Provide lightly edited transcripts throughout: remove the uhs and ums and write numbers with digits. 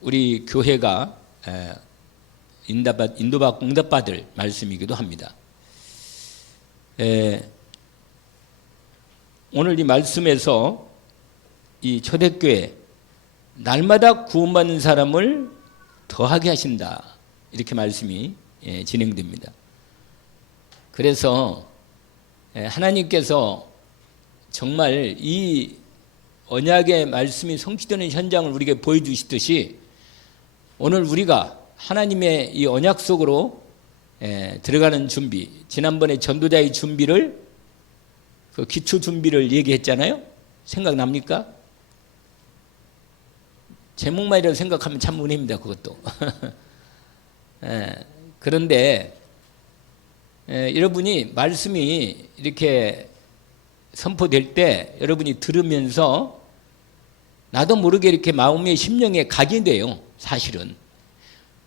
우리 교회가 인도받고 응답받을 말씀이기도 합니다. 오늘 이 말씀에서 이 초대교회 날마다 구원받는 사람을 더하게 하신다, 이렇게 말씀이 진행됩니다. 그래서 하나님께서 정말 이 언약의 말씀이 성취되는 현장을 우리에게 보여주시듯이 오늘 우리가 하나님의 이 언약 속으로 들어가는 준비, 지난번에 전도자의 준비를, 그 기초 준비를 얘기했잖아요. 생각납니까? 제목만이라도 생각하면 참 은혜입니다, 그것도. 그런데 여러분이 말씀이 이렇게 선포될 때 여러분이 들으면서 나도 모르게 이렇게 마음의 심령에 각인돼요, 사실은.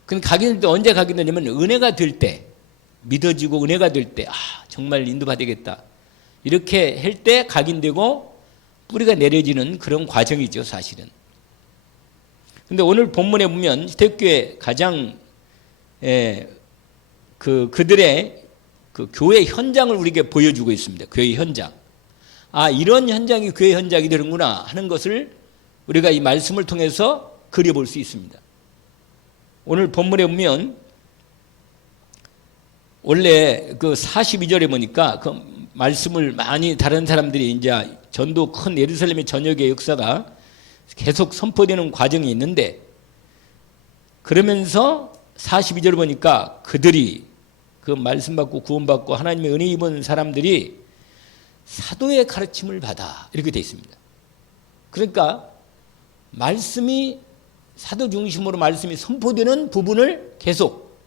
근데 각인될 때 언제 각인되냐면 은혜가 될 때, 믿어지고 은혜가 될 때, 정말 인도받아야겠다, 이렇게 할 때 각인되고 뿌리가 내려지는 그런 과정이죠, 사실은. 근데 오늘 본문에 보면 초대교회 가장 그들의 그 교회 현장을 우리에게 보여주고 있습니다. 교회 현장. 이런 현장이 교회 현장이 되는구나 하는 것을 우리가 이 말씀을 통해서 그려볼 수 있습니다. 오늘 본문에 보면 원래 그 42절에 보니까 그 말씀을 많이 다른 사람들이 이제 전도 큰 예루살렘의 전역의 역사가 계속 선포되는 과정이 있는데, 그러면서 42절을 보니까 그들이 그 말씀 받고 구원받고 하나님의 은혜 입은 사람들이 사도의 가르침을 받아, 이렇게 되어 있습니다. 그러니까 말씀이 사도 중심으로 말씀이 선포되는 부분을 계속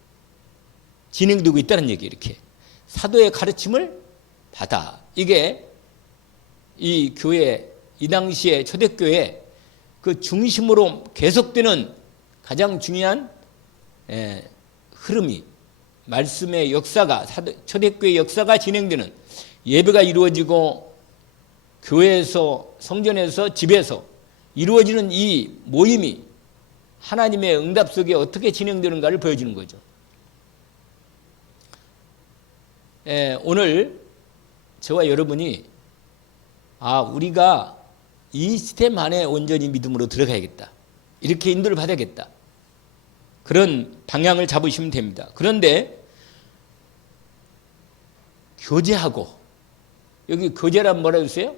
진행되고 있다는 얘기예요. 이렇게 사도의 가르침을 받아, 이게 이 교회, 이 당시에 초대교회 그 중심으로 계속되는 가장 중요한 흐름이, 말씀의 역사가, 초대교회의 역사가 진행되는, 예배가 이루어지고 교회에서, 성전에서, 집에서 이루어지는 이 모임이 하나님의 응답 속에 어떻게 진행되는가를 보여주는 거죠. 오늘 저와 여러분이 우리가 이 시스템 안에 온전히 믿음으로 들어가야겠다, 이렇게 인도를 받아야겠다, 그런 방향을 잡으시면 됩니다. 그런데 교제하고, 여기 교제란 뭐라 했어요?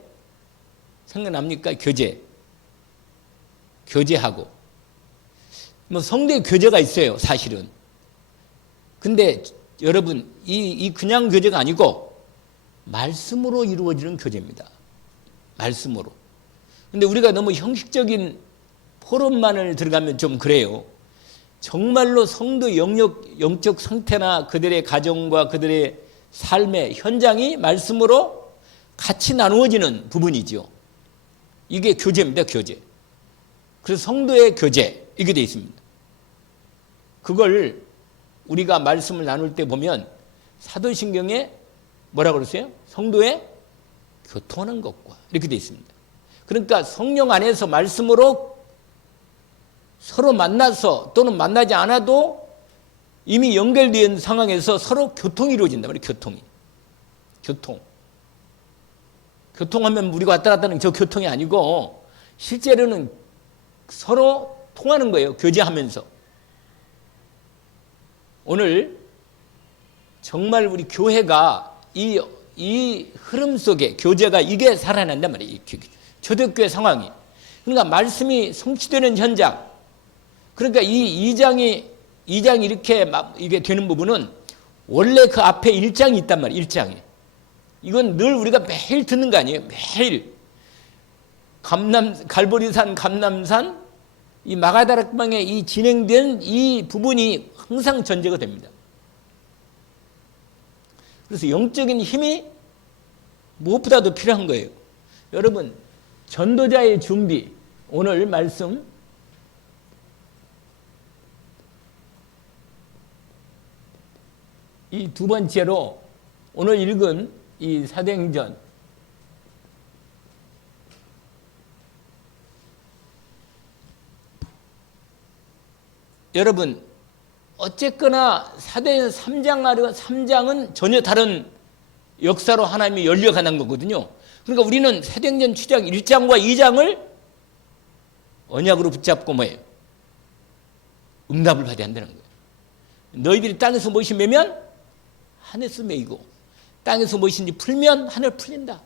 생각납니까? 교제하고. 뭐 성도의 교제가 있어요, 사실은. 근데 여러분, 이 그냥 교제가 아니고 말씀으로 이루어지는 교제입니다. 말씀으로. 근데 우리가 너무 형식적인 포럼만을 들어가면 좀 그래요. 정말로 성도 영적 상태나 그들의 가정과 그들의 삶의 현장이 말씀으로 같이 나누어지는 부분이죠. 이게 교제입니다, 교제. 그래서 성도의 교제, 이게 되어 있습니다. 그걸 우리가 말씀을 나눌 때 보면 사도신경에 뭐라고 그러세요? 성도의 교통하는 것과, 이렇게 되어 있습니다. 그러니까 성령 안에서 말씀으로 서로 만나서 또는 만나지 않아도 이미 연결된 상황에서 서로 교통이 이루어진단 말이에요. 교통하면 우리가 왔다 갔다 하는 저 교통이 아니고 실제로는 서로 통하는 거예요, 교제하면서. 오늘 정말 우리 교회가 이 흐름 속에 교제가 이게 살아난단 말이에요. 초대교회 상황이. 그러니까 말씀이 성취되는 현장. 그러니까 이 2장이 이렇게 이게 되는 부분은 원래 그 앞에 1장이 있단 말이에요. 1장에. 이건 늘 우리가 매일 듣는 거 아니에요. 매일. 갈보리산, 감남산, 이 마가다락방에 이 진행된 이 부분이 항상 전제가 됩니다. 그래서 영적인 힘이 무엇보다도 필요한 거예요. 여러분, 전도자의 준비, 오늘 말씀 이 두 번째로 오늘 읽은 이 사도행전 여러분 어쨌거나 사도행전 3장은 전혀 다른 역사로 하나님이 열려가는 거거든요. 그러니까 우리는 사도행전 취장 1장과 2장을 언약으로 붙잡고 뭐예요? 응답을 받아야 한다는 거예요. 너희들이 땅에서 무엇이 매면 하늘에서 매이고 땅에서 무엇인지 풀면 하늘 풀린다.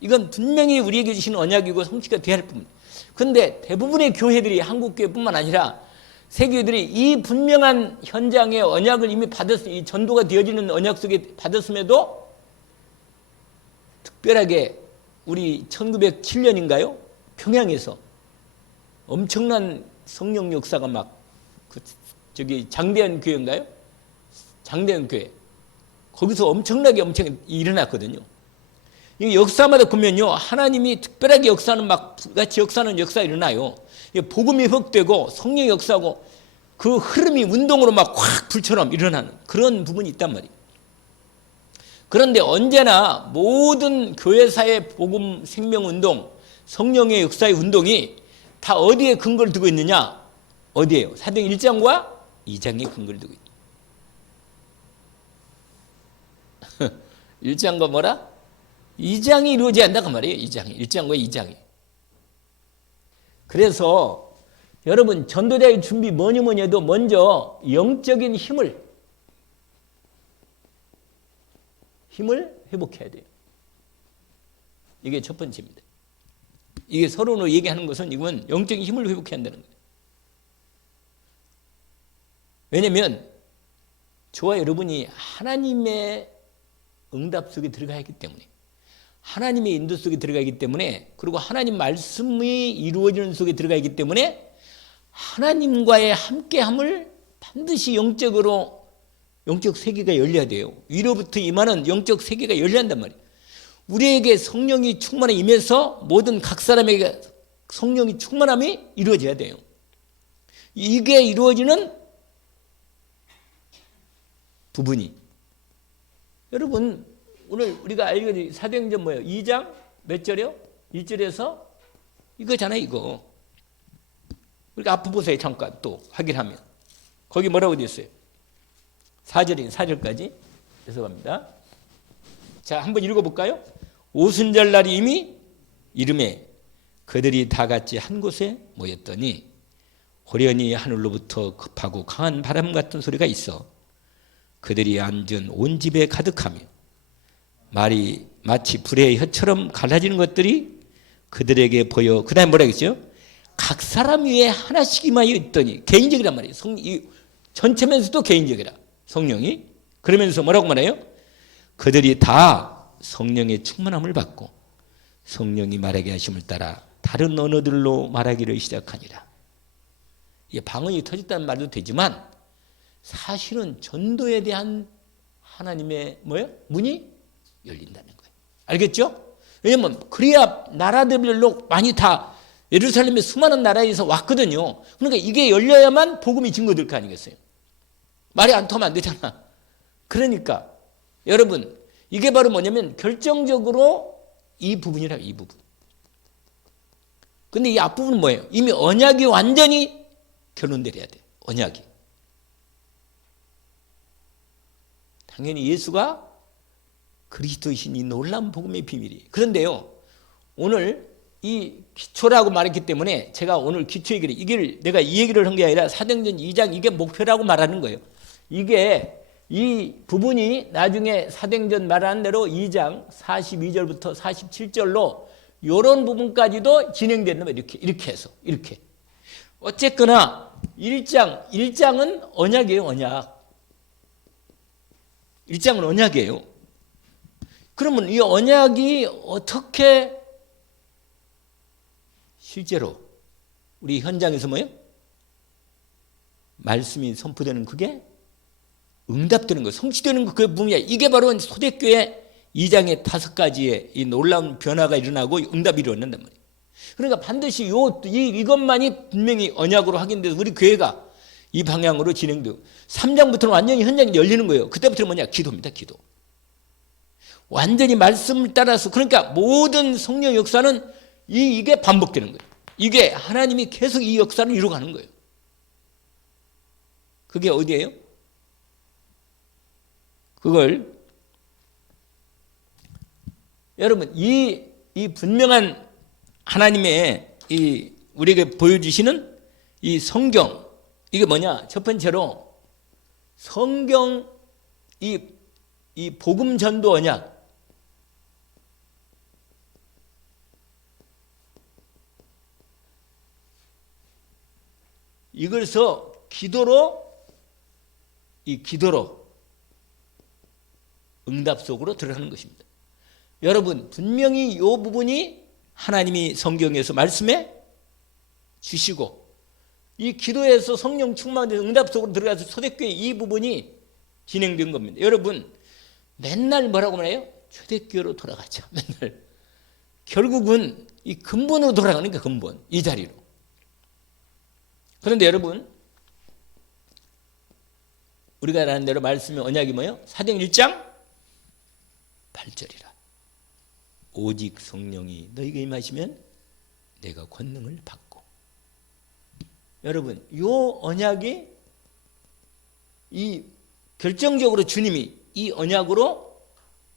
이건 분명히 우리에게 주신 언약이고 성취가 되어야 할 뿐입니다. 그런데 대부분의 교회들이 한국 교회뿐만 아니라 세계들이 이 분명한 현장의 언약을 이미 이 전도가 되어지는 언약 속에 받았음에도 특별하게 우리 1907년인가요? 평양에서 엄청난 성령 역사가 막 장대현 교회인가요? 장대현 교회 거기서 엄청나게 일어났거든요. 이 역사마다 보면요 하나님이 특별하게 역사하는 막 같이 역사하는 역사가 일어나요. 복음이 회복되고 성령의 역사하고 그 흐름이 운동으로 막 확 불처럼 일어나는 그런 부분이 있단 말이에요. 그런데 언제나 모든 교회사의 복음 생명운동 성령의 역사의 운동이 다 어디에 근거를 두고 있느냐? 어디에요? 사도행전 1장과 2장에 근거를 두고 있다. 1장과 뭐라? 2장이 이루어져야 한다고 말이에요. 1장과 2장이. 그래서 여러분 전도자의 준비 뭐니 해도 먼저 영적인 힘을 회복해야 돼요. 이게 첫 번째입니다. 이게 서론으로 얘기하는 것은 이건 영적인 힘을 회복해야 한다는 거예요. 왜냐하면 저와 여러분이 하나님의 응답 속에 들어가 있기 때문에 하나님의 인도 속에 들어가 있기 때문에 그리고 하나님 말씀이 이루어지는 속에 들어가 있기 때문에 하나님과의 함께함을 반드시 영적으로 영적 세계가 열려야 돼요. 위로부터 임하는 영적 세계가 열려야 한단 말이에요. 우리에게 성령이 충만히 임해서 모든 각 사람에게 성령이 충만함이 이루어져야 돼요. 이게 이루어지는 부분이 여러분 오늘 우리가 알게 사도행전 뭐예요? 2장 몇 절이요? 1절에서 이거잖아요. 이거. 우리가 앞에 보세요. 잠깐 또 확인하면 거기 뭐라고 되어 있어요? 4절까지 해서 갑니다. 자, 한번 읽어볼까요? 오순절 날이 이미 이름에 그들이 다 같이 한 곳에 모였더니 호련히 하늘로부터 급하고 강한 바람 같은 소리가 있어 그들이 앉은 온 집에 가득하며 말이 마치 불의 혀처럼 갈라지는 것들이 그들에게 보여. 그 다음에 뭐라고 했죠? 각 사람 위에 하나씩 임하여 있더니 개인적이란 말이에요. 전체면서도 개인적이라 성령이. 그러면서 뭐라고 말해요? 그들이 다 성령의 충만함을 받고 성령이 말하게 하심을 따라 다른 언어들로 말하기를 시작하니라. 이게 방언이 터졌다는 말도 되지만 사실은 전도에 대한 하나님의 문이 열린다는 거예요. 알겠죠? 왜냐면 그래야 나라들별로 많이 다 예루살렘의 수많은 나라에서 왔거든요. 그러니까 이게 열려야만 복음이 증거될 거 아니겠어요? 말이 안 통하면 안 되잖아. 그러니까 여러분 이게 바로 뭐냐면 결정적으로 이 부분이라고. 이 부분. 근데 이 앞부분은 뭐예요? 이미 언약이 완전히 결론되어야 돼요. 언약이. 당연히 예수가 그리스도이신 이 놀라운 복음의 비밀이. 그런데요, 오늘 이 기초라고 말했기 때문에 제가 오늘 기초 얘기를, 이걸 내가 이 얘기를 한 게 아니라 사도행전 2장 이게 목표라고 말하는 거예요. 이게 이 부분이 나중에 사도행전 말하는 대로 2장 42절부터 47절로 이런 부분까지도 진행되는 거예요. 이렇게 해서 이렇게. 어쨌거나 1장은 언약이에요. 언약. 1장은 언약이에요. 그러면 이 언약이 어떻게 실제로 우리 현장에서 뭐예요? 말씀이 선포되는 그게 응답되는 거, 성취되는 거, 그 부분이야. 이게 바로 초대교회 2장의 5가지의 이 놀라운 변화가 일어나고 응답이 일어난단 말이에요. 그러니까 반드시 이것만이 분명히 언약으로 확인돼서 우리 교회가 이 방향으로 진행되고 3장부터는 완전히 현장이 열리는 거예요. 그때부터는 뭐냐? 기도입니다. 기도. 완전히 말씀을 따라서 그러니까 모든 성령 역사는 이게 반복되는 거예요. 이게 하나님이 계속 이 역사를 이루어가는 거예요. 그게 어디예요? 그걸 여러분 이 분명한 하나님의 이 우리에게 보여주시는 이 성경, 이게 뭐냐? 첫 번째로 성경 이 복음 전도 언약, 이걸서 기도로 응답 속으로 들어가는 것입니다. 여러분 분명히 이 부분이 하나님이 성경에서 말씀해 주시고 이 기도에서 성령 충만돼서 응답 속으로 들어가서 초대교회 이 부분이 진행된 겁니다. 여러분 맨날 뭐라고 말해요? 초대교회로 돌아가자. 맨날 결국은 이 근본으로 돌아가는 게 근본, 이 자리로. 그런데 여러분 우리가 아는 대로 말씀의 언약이 뭐예요? 사도행 1장 8절이라. 오직 성령이 너희에게 임하시면 내가 권능을 받고. 여러분 요 언약이 이 결정적으로 주님이 이 언약으로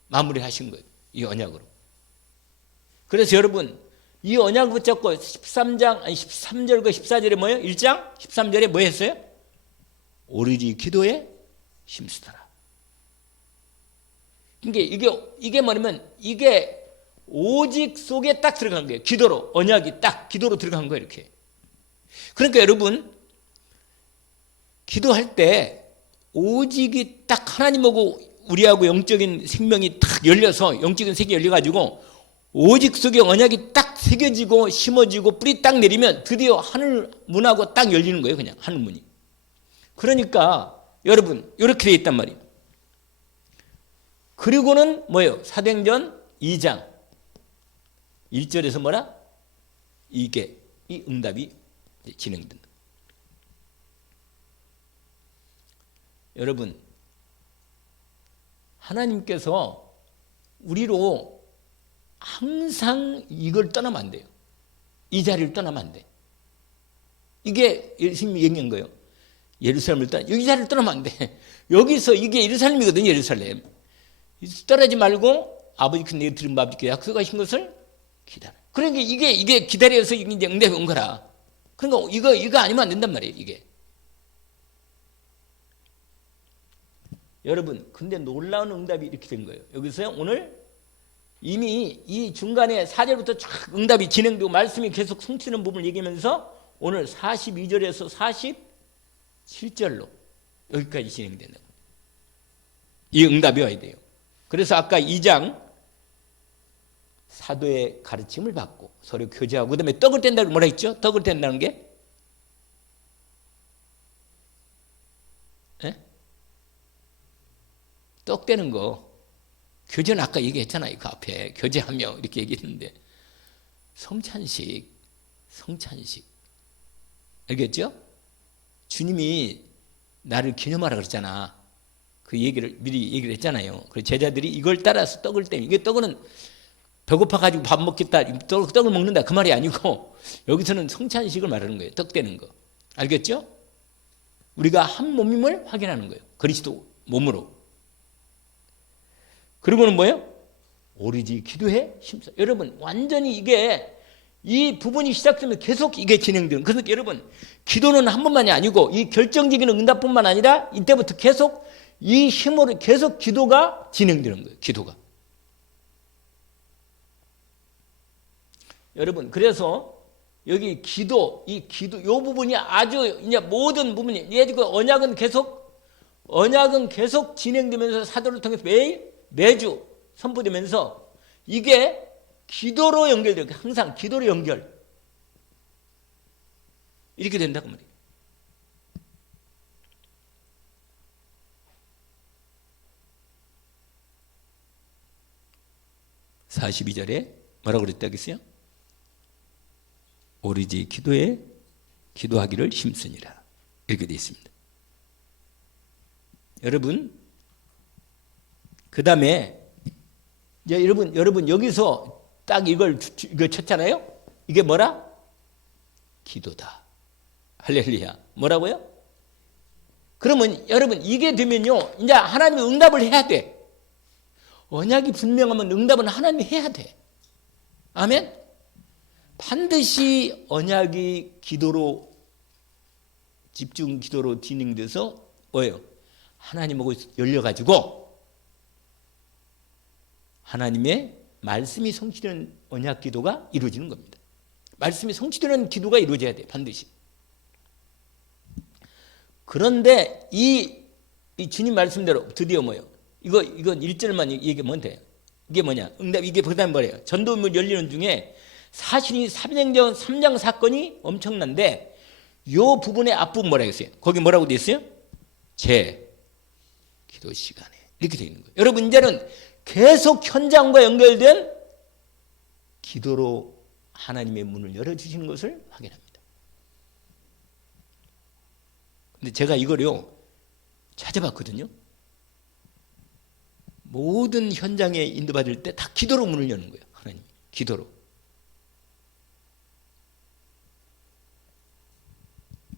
마무리하신 거예요. 이 언약으로. 그래서 여러분 이 언약을 붙잡고 13절과 14절에 뭐예요? 1장 13절에 뭐 했어요? 오로지 기도에 힘쓰더라. 이게 뭐냐면 이게 오직 속에 딱 들어간 거예요. 기도로, 언약이 딱 기도로 들어간 거예요. 이렇게. 그러니까 여러분 기도할 때 오직이 딱 하나님하고 우리하고 영적인 생명이 딱 열려서 영적인 세계 열려가지고 오직 속에 언약이 딱 새겨지고 심어지고 뿌리 딱 내리면 드디어 하늘 문하고 딱 열리는 거예요. 그냥 하늘 문이. 그러니까 여러분 이렇게 돼 있단 말이에요. 그리고는 뭐예요? 사도행전 2장 1절에서 뭐라? 이게 이 응답이 진행된다. 여러분 하나님께서 우리로 항상 이걸 떠나면 안 돼요. 이 자리를 떠나면 안 돼. 이게 예수님이 얘기한 거예요. 예루살렘을 여기 자리를 떠나면 안 돼. 여기서 이게 예루살렘이거든요. 예루살렘. 떠나지 말고 아버지 큰 내가 들은 바 약속하신 것을 기다려. 그러니까 이게 기다려서 이제 응답이 온 거라. 그러니까 이거 아니면 안 된단 말이에요. 이게. 여러분 근데 놀라운 응답이 이렇게 된 거예요. 여기서 오늘 이미 이 중간에 4절부터 쫙 응답이 진행되고 말씀이 계속 숨치는 부분을 얘기하면서 오늘 42절에서 47절로 여기까지 진행되는 거예요. 이 응답이 와야 돼요. 그래서 아까 2장 사도의 가르침을 받고 서로 교제하고 그다음에 떡을 뗀다고 뭐라 했죠? 떡을 뗀다는 게 떡 떼는 거 교제는 아까 얘기했잖아요. 그 앞에 교제하며 이렇게 얘기했는데 성찬식 알겠죠? 주님이 나를 기념하라 그랬잖아. 그 얘기를 미리 얘기를 했잖아요. 그래서 제자들이 이걸 따라서 떡을 떼면 이게 떡은 배고파가지고 밥 먹겠다 떡을 먹는다 그 말이 아니고 여기서는 성찬식을 말하는 거예요. 떡 떼는 거 알겠죠? 우리가 한 몸임을 확인하는 거예요. 그리스도 몸으로. 그리고는 뭐예요? 오로지 기도에 힘써. 여러분 완전히 이게 이 부분이 시작되면 계속 이게 진행되는. 그래서 여러분 기도는 한 번만이 아니고 이 결정적인 응답뿐만 아니라 이때부터 계속 이 힘으로 계속 기도가 진행되는 거예요. 기도가. 여러분 그래서 여기 기도 이 부분이 아주 이제 모든 부분이 언약은 계속 진행되면서 사도를 통해서 매주 선포되면서 이게 기도로 연결돼요. 항상 기도로 연결. 이렇게 된다고 말이에요. (42절에) 뭐라고 그랬다겠어요? 오로지 기도에 기도하기를 힘쓰니라. 이렇게 되어 있습니다. 여러분 그 다음에 이제 여러분 여기서 딱 이거 쳤잖아요. 이게 뭐라? 기도다. 할렐루야. 뭐라고요? 그러면 여러분 이게 되면요, 이제 하나님이 응답을 해야 돼. 언약이 분명하면 응답은 하나님이 해야 돼. 아멘? 반드시 언약이 기도로, 집중 기도로 진행돼서 뭐예요? 하나님하고 열려가지고 하나님의 말씀이 성취되는 언약 기도가 이루어지는 겁니다. 말씀이 성취되는 기도가 이루어져야 돼, 반드시. 그런데 이 주님 말씀대로 드디어 뭐예요? 이건 1절만 얘기하면 돼요. 이게 뭐냐? 응답, 이게 그다음 뭐래요? 전도문 열리는 중에 사실이 3장 사건이 엄청난데 요 부분의 앞부분 뭐라고 했어요? 거기 뭐라고 돼 있어요? 제 기도 시간에 이렇게 되어 있는 거예요. 여러분 이제는 계속 현장과 연결된 기도로 하나님의 문을 열어주시는 것을 확인합니다. 근데 제가 이거를요 찾아봤거든요. 모든 현장에 인도받을 때 다 기도로 문을 여는 거예요. 하나님 기도로.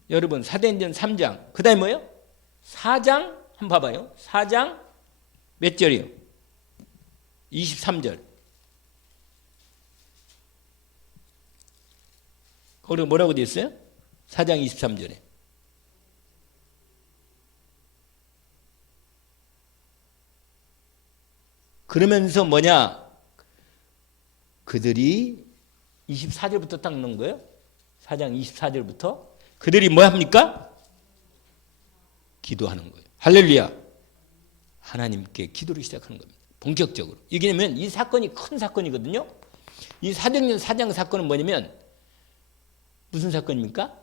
여러분 사도행전 3장 그 다음에 뭐예요? 4장 한번 봐봐요. 4장 몇 절이요? 23절. 거기 뭐라고 되어 있어요? 4장 23절에. 그러면서 뭐냐? 그들이 24절부터 딱 넣은 거예요. 4장 24절부터. 그들이 뭐 합니까? 기도하는 거예요. 할렐루야. 하나님께 기도를 시작하는 겁니다. 본격적으로. 이게 뭐냐면 이 사건이 큰 사건이거든요. 이 사도행전 4장 사건은 뭐냐면 무슨 사건입니까?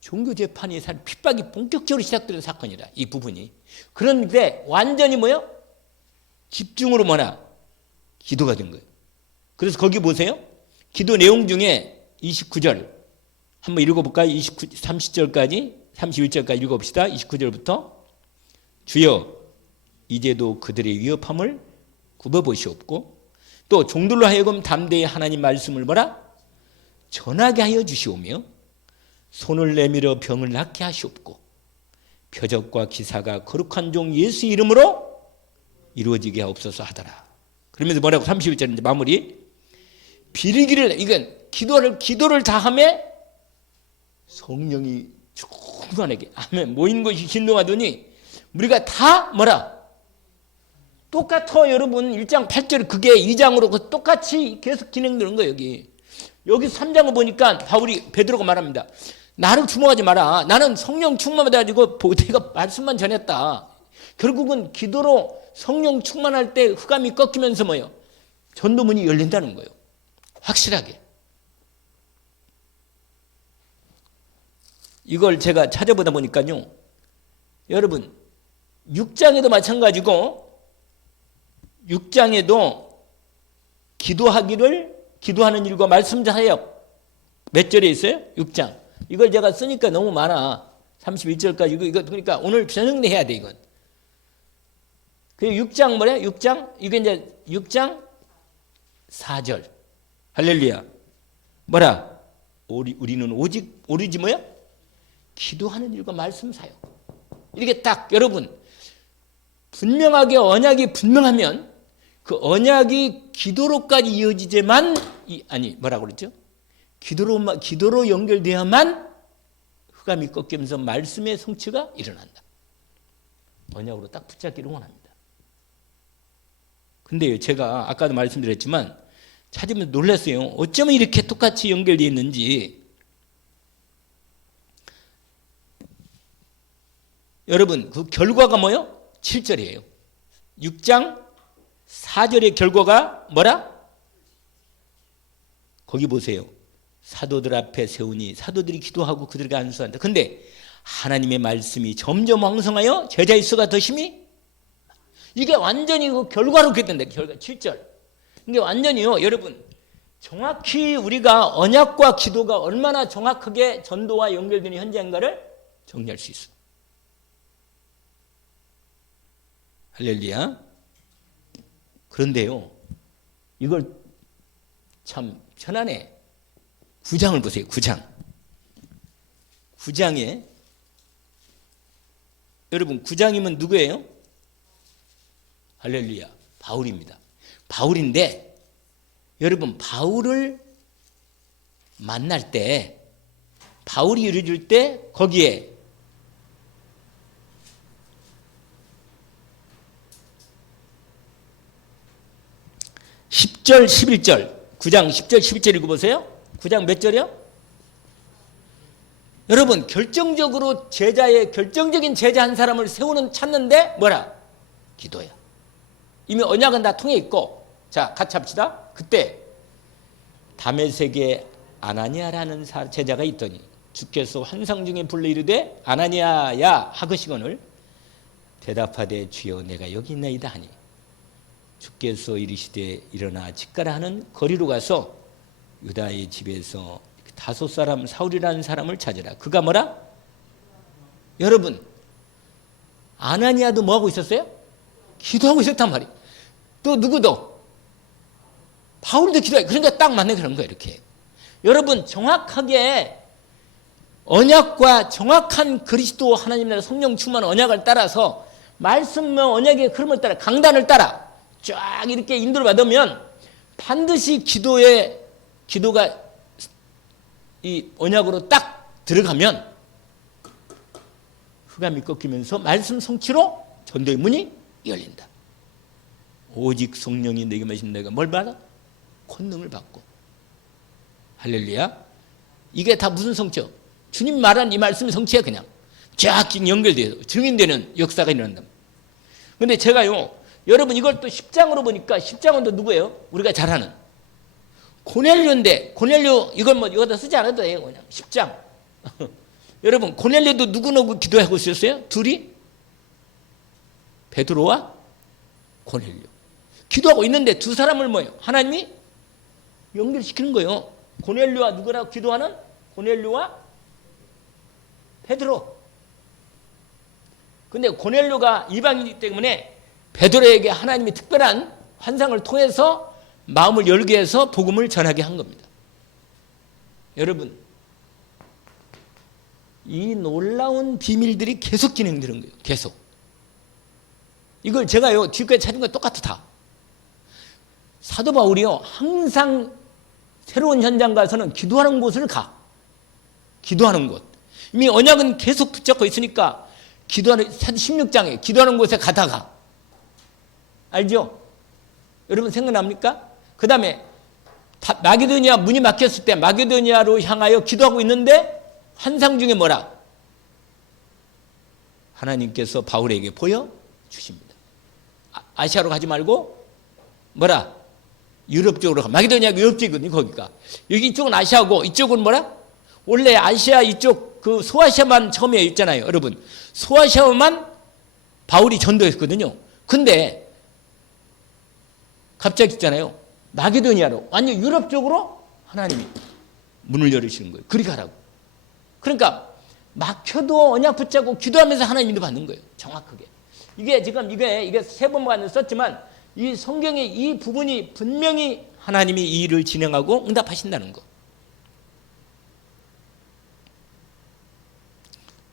종교재판이 핍박이 본격적으로 시작되는 사건이다. 이 부분이. 그런데 완전히 뭐요? 집중으로 뭐나? 기도가 된 거예요. 그래서 거기 보세요. 기도 내용 중에 29절 한번 읽어볼까요? 30절까지 31절까지 읽어봅시다. 29절부터 주여 이제도 그들의 위협함을 굽어보시옵고 또 종들로 하여금 담대히 하나님 말씀을 뭐라? 전하게 하여 주시오며 손을 내밀어 병을 낫게 하시옵고 표적과 기사가 거룩한 종 예수 이름으로 이루어지게 하옵소서 하더라. 그러면서 뭐라고 31절 마무리. 비리기를 이건 기도를 다함에 성령이 충만하게 아멘 모인 것이 진동하더니 우리가 다 뭐라? 똑같아 여러분. 1장 8절 그게 2장으로 똑같이 계속 진행되는 거예요. 여기 3장을 보니까 베드로가 말합니다. 나를 주목하지 마라. 나는 성령 충만받아가지고 내가 말씀만 전했다. 결국은 기도로 성령 충만할 때 흑암이 꺾이면서 뭐예요? 전도문이 열린다는 거예요. 확실하게. 이걸 제가 찾아보다 보니까요. 여러분 6장에도 마찬가지고 6장에도 기도하는 일과 말씀 사역 몇 절에 있어요? 6장. 이걸 제가 쓰니까 너무 많아. 31절까지 이거 그러니까 오늘 저녁내 해야 돼 이건. 그 6장 뭐래? 6장 이게 이제 6장 4절. 할렐루야. 뭐라? 우리는 오직 뭐야? 기도하는 일과 말씀 사역. 이렇게 딱 여러분 분명하게 언약이 분명하면 그 언약이 기도로까지 이어지지만 뭐라고 그랬죠? 기도로 연결돼야만 흑암이 꺾이면서 말씀의 성취가 일어난다. 언약으로 딱 붙잡기를 원합니다. 근데 제가 아까도 말씀드렸지만 찾으면서 놀랐어요. 어쩌면 이렇게 똑같이 연결되어 있는지. 여러분 그 결과가 뭐요? 7절이에요. 6장 4절의 결과가 뭐라? 거기 보세요. 사도들 앞에 세우니 사도들이 기도하고 그들에게 안수한다. 근데 하나님의 말씀이 점점 왕성하여 제자의 수가 더 심히 이게 완전히 그 결과로 그렇게 된다. 결과 7절. 이게 완전히요. 여러분 정확히 우리가 언약과 기도가 얼마나 정확하게 전도와 연결되는 현장인가를 정리할 수 있어. 할렐루야. 그런데요. 이걸 참 편안해. 9장을 보세요. 9장. 9장에 여러분 9장이면 누구예요? 할렐루야. 바울입니다. 바울인데 여러분 바울을 만날 때 바울이 이루어질 때 거기에 (10절) (11절) 9장 10절 11절 읽어보세요. 9장 몇 절이요? 여러분 결정적으로 결정적인 제자 한 사람을 찾는데 뭐라? 기도야. 이미 언약은 다 통해 있고. 자, 같이 합시다. 그때 다메섹에 아나니아라는 제자가 있더니 주께서 환상 중에 불러 이르되 아나니아야 하시거늘 대답하되 주여 내가 여기 있나이다 하니 주께서 이르시되 일어나 집가라 하는 거리로 가서 유다의 집에서 다섯 사람 사울이라는 사람을 찾으라. 그가 뭐라? 여러분 아나니아도 뭐하고 있었어요? 기도하고 있었단 말이에요. 또 누구도? 바울도 기도해. 그러니까 딱 맞네 그런 거예요. 이렇게 여러분 정확하게 언약과 정확한 그리스도 하나님 나라 성령 충만 언약을 따라서 말씀과 언약의 흐름을 따라 강단을 따라 쫙 이렇게 인도를 받으면 반드시 기도가 이 언약으로 딱 들어가면 흑암이 꺾이면서 말씀 성취로 전도의 문이 열린다. 오직 성령이 내게 마신 내가 뭘 받아? 권능을 받고. 할렐루야. 이게 다 무슨 성취요? 주님 말한 이 말씀의 성취야. 그냥 쫙 연결돼서 증인되는 역사가 일어난다. 그런데 제가요 여러분 이걸 또 10장으로 보니까 10장은 또 누구예요? 우리가 잘 아는 고넬료인데 고넬료 이걸 뭐 여기다 쓰지 않아도 돼요. 그냥 10장. 여러분 고넬료도 누구 기도하고 있었어요? 둘이? 베드로와 고넬료. 기도하고 있는데 두 사람을 뭐예요? 하나님이 연결시키는 거예요. 고넬료와 누구라고 기도하는? 고넬료와 베드로. 근데 고넬료가 이방인이기 때문에 베드로에게 하나님이 특별한 환상을 통해서 마음을 열게 해서 복음을 전하게 한 겁니다. 여러분 이 놀라운 비밀들이 계속 진행되는 거예요. 계속. 이걸 제가요 뒤끝에 찾은 거 똑같아 다. 사도 바울이요 항상 새로운 현장 가서는 기도하는 곳을 가. 기도하는 곳. 이미 언약은 계속 붙잡고 있으니까 기도하는 16장에 기도하는 곳에 가다가 알죠? 여러분 생각납니까? 그 다음에 마게도니아 문이 막혔을 때 마게도니아로 향하여 기도하고 있는데 환상 중에 뭐라? 하나님께서 바울에게 보여주십니다. 아시아로 가지 말고 뭐라? 유럽 쪽으로 가. 마게도니아가 유럽 쪽이거든요. 거기가. 여기 이쪽은 아시아고 이쪽은 뭐라? 원래 아시아 이쪽 그 소아시아만 처음에 있잖아요. 여러분 소아시아만 바울이 전도했거든요. 근데 갑자기 있잖아요. 마게도니아로 완전 유럽 쪽으로 하나님이 문을 열으시는 거예요. 그리 가라고. 그러니까 막혀도 언약 붙잡고 기도하면서 하나님이 받는 거예요. 정확하게. 이게 지금 이게 세 번만 썼지만 이 성경의 이 부분이 분명히 하나님이 이 일을 진행하고 응답하신다는 거.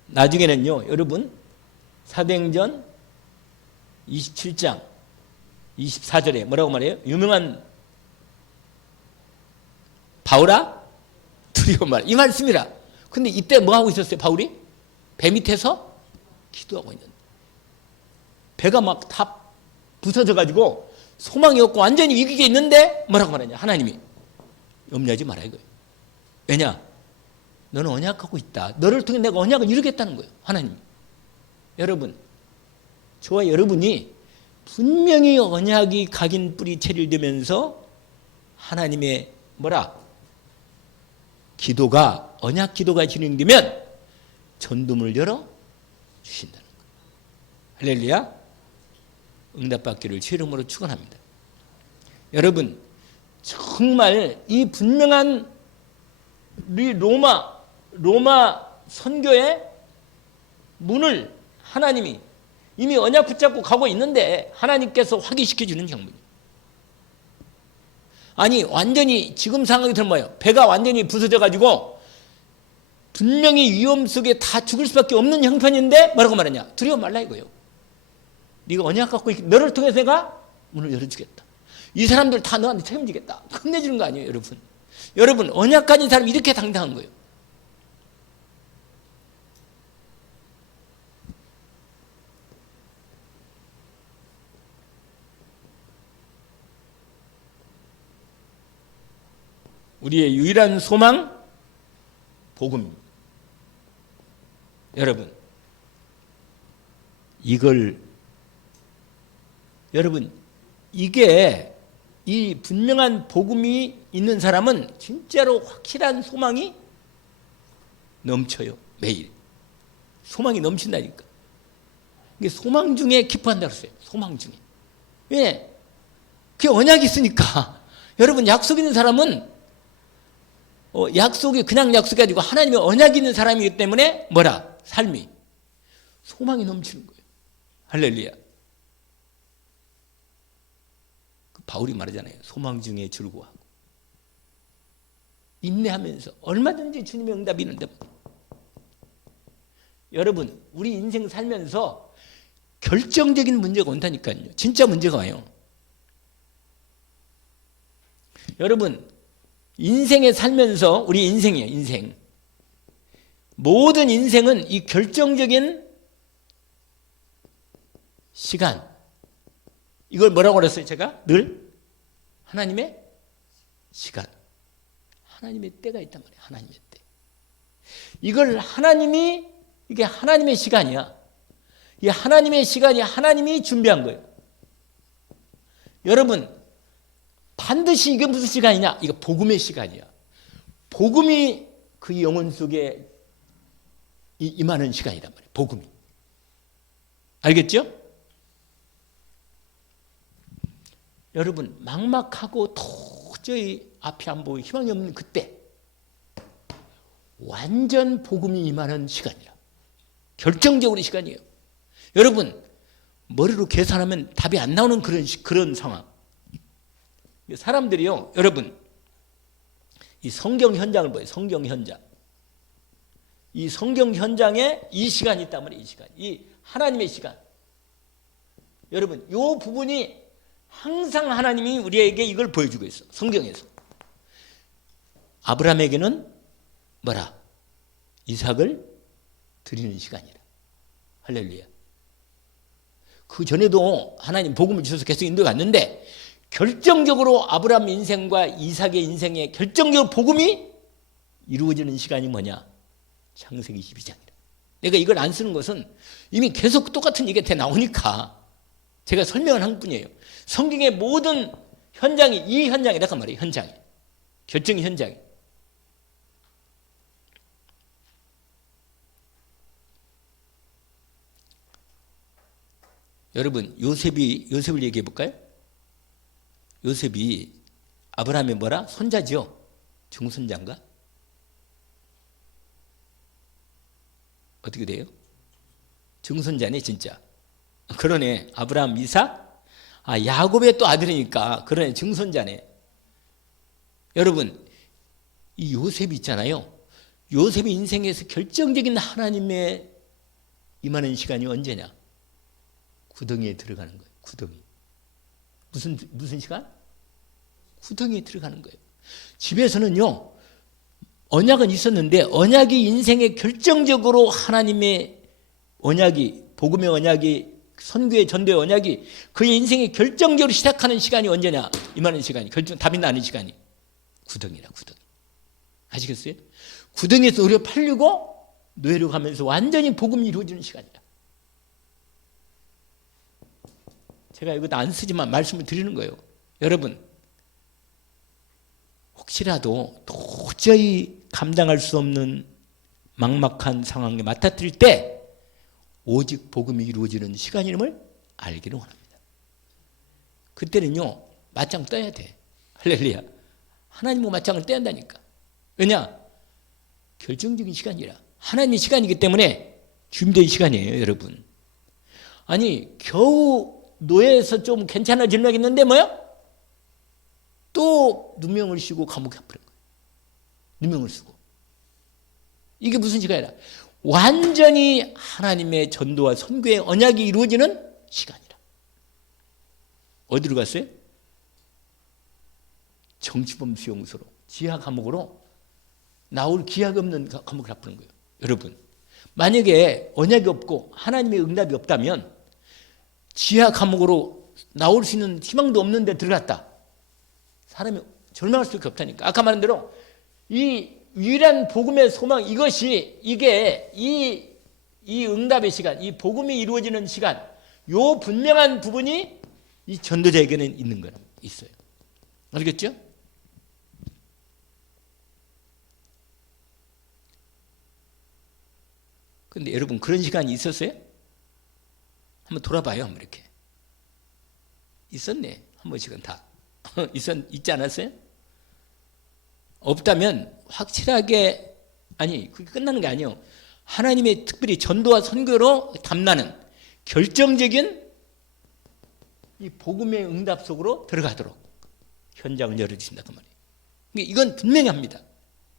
나중에는요, 여러분 사도행전 27장 24절에 뭐라고 말해요? 유명한 바울아 두려워 말. 이 말씀이라. 근데 이때 뭐 하고 있었어요? 바울이 배 밑에서 기도하고 있는데 배가 막 다 부서져 가지고 소망이 없고 완전히 위기에 있는데 뭐라고 말하냐? 하나님이 염려하지 말아 이거예요. 왜냐? 너는 언약하고 있다. 너를 통해 내가 언약을 이루겠다는 거예요. 하나님. 여러분, 저와 여러분이 분명히 언약이 각인 뿌리 체질되면서 하나님의 뭐라? 기도가 언약 기도가 진행되면 전도문을 열어 주신다는 거예요. 할렐루야. 응답받기를 주 이름으로 축원합니다. 여러분 정말 이 분명한 우리 로마 선교의 문을 하나님이 이미 언약 붙잡고 가고 있는데 하나님께서 확인시켜 주는 경륜. 아니 완전히 지금 상황이 들면 뭐예요? 배가 완전히 부서져 가지고 분명히 위험 속에 다 죽을 수밖에 없는 형편인데 뭐라고 말하냐? 두려워 말라 이거예요. 네가 언약 갖고 너를 통해서 내가 문을 열어주겠다. 이 사람들 다 너한테 책임지겠다. 끝내주는 거 아니에요, 여러분. 여러분, 언약 가진 사람이 이렇게 당당한 거예요. 우리의 유일한 소망, 복음입니다. 여러분, 여러분, 이게 이 분명한 복음이 있는 사람은 진짜로 확실한 소망이 넘쳐요. 매일. 소망이 넘친다니까. 이게 소망 중에 기뻐한다고 했어요. 소망 중에. 왜? 그게 언약이 있으니까. 여러분, 약속 있는 사람은 약속이 그냥 약속이 아니고 하나님의 언약이 있는 사람이기 때문에 뭐라? 삶이 소망이 넘치는 거예요. 할렐루야. 바울이 말하잖아요. 소망 중에 즐거워하고 인내하면서 얼마든지 주님의 응답이 있는데. 여러분, 우리 인생 살면서 결정적인 문제가 온다니까요. 진짜 문제가 와요. 여러분, 인생에 살면서 우리 인생이에요. 인생. 모든 인생은 이 결정적인 시간, 이걸 뭐라고 그랬어요? 제가 늘 하나님의 시간, 하나님의 때가 있단 말이에요. 하나님의 때. 이걸 이게 하나님의 시간이야. 이 하나님의 시간이 하나님이 준비한 거예요. 여러분, 반드시 이게 무슨 시간이냐? 이거 복음의 시간이야. 복음이 그 영혼 속에 임하는 시간이란 말이에요. 복음이. 알겠죠? 여러분, 막막하고 도저히 앞이 안 보이고 희망이 없는 그때 완전 복음이 임하는 시간이라. 결정적으로 시간이에요. 여러분, 머리로 계산하면 답이 안 나오는 그런 상황. 사람들이요, 여러분, 이 성경 현장을 봐요. 성경 현장. 이 성경 현장에 이 시간이 있단 말이에요. 이 시간. 이 하나님의 시간. 여러분, 이 부분이 항상 하나님이 우리에게 이걸 보여주고 있어. 성경에서. 아브라함에게는 뭐라? 이삭을 드리는 시간이라. 할렐루야. 그 전에도 하나님 복음을 주셔서 계속 인도갔는데 결정적으로 아브라함 인생과 이삭의 인생에 결정적으로 복음이 이루어지는 시간이 뭐냐? 창세기 22장이라. 내가 이걸 안 쓰는 것은 이미 계속 똑같은 얘기가 다 나오니까 제가 설명을 한 뿐이에요. 성경의 모든 현장이 이 현장이라고 말이에요. 현장이. 결정의 현장이. 여러분, 요셉을 얘기해 볼까요? 요셉이 아브라함의 뭐라? 손자죠. 중손자인가? 어떻게 돼요? 중손자네 진짜. 그러네. 아브라함, 이삭, 야곱의 또 아들이니까 그러네. 중손자네. 여러분, 이 요셉이 있잖아요. 요셉의 인생에서 결정적인 하나님의 임하는 시간이 언제냐? 구덩이에 들어가는 거예요. 구덩이. 무슨 시간? 구덩이에 들어가는 거예요. 집에서는요, 언약은 있었는데 언약이 인생에 결정적으로 하나님의 언약이, 복음의 언약이, 선교의 전도의 언약이 그의 인생에 결정적으로 시작하는 시간이 언제냐? 임하는 시간이, 답이 나는 시간이 구덩이라. 구덩이. 아시겠어요? 구덩이에서 오히려 팔리고 노예로 가면서 완전히 복음이 이루어지는 시간이다. 제가 이것도 안 쓰지만 말씀을 드리는 거예요. 여러분, 혹시라도 도저히 감당할 수 없는 막막한 상황에 맞닥뜨릴 때 오직 복음이 이루어지는 시간임을 알기를 원합니다. 그때는요, 맞짱 떠야 돼. 할렐루야. 하나님과 맞짱을 떠야 한다니까. 왜냐? 결정적인 시간이라. 하나님의 시간이기 때문에 준비된 시간이에요, 여러분. 아니, 겨우 노예에서 좀 괜찮아지려고 했는데 뭐야? 또 누명을 씌고 감옥에 버린 거예요. 누명을 쓰고. 이게 무슨 시간이라? 완전히 하나님의 전도와 선교의 언약이 이루어지는 시간이라. 어디로 갔어요? 정치범 수용소로, 지하 감옥으로 나올 기약 없는 감옥을 아프는 거예요. 여러분, 만약에 언약이 없고 하나님의 응답이 없다면 지하 감옥으로 나올 수 있는 희망도 없는 데 들어갔다. 사람이 절망할 수밖에 없다니까. 아까 말한 대로 이 유일한 복음의 소망, 이게 이 응답의 시간, 이 복음이 이루어지는 시간, 요 분명한 부분이 이 전도자에게는 있는 거라, 있어요. 알겠죠? 근데 여러분, 그런 시간이 있었어요? 한번 돌아봐요, 한번 이렇게. 있었네, 한 번씩은 다. 있지 않았어요? 없다면 확실하게, 아니, 그게 끝나는 게 아니에요. 하나님의 특별히 전도와 선교로 담나는 결정적인 이 복음의 응답 속으로 들어가도록 현장을 열어주신다, 그 말이에요. 이건 분명히 합니다.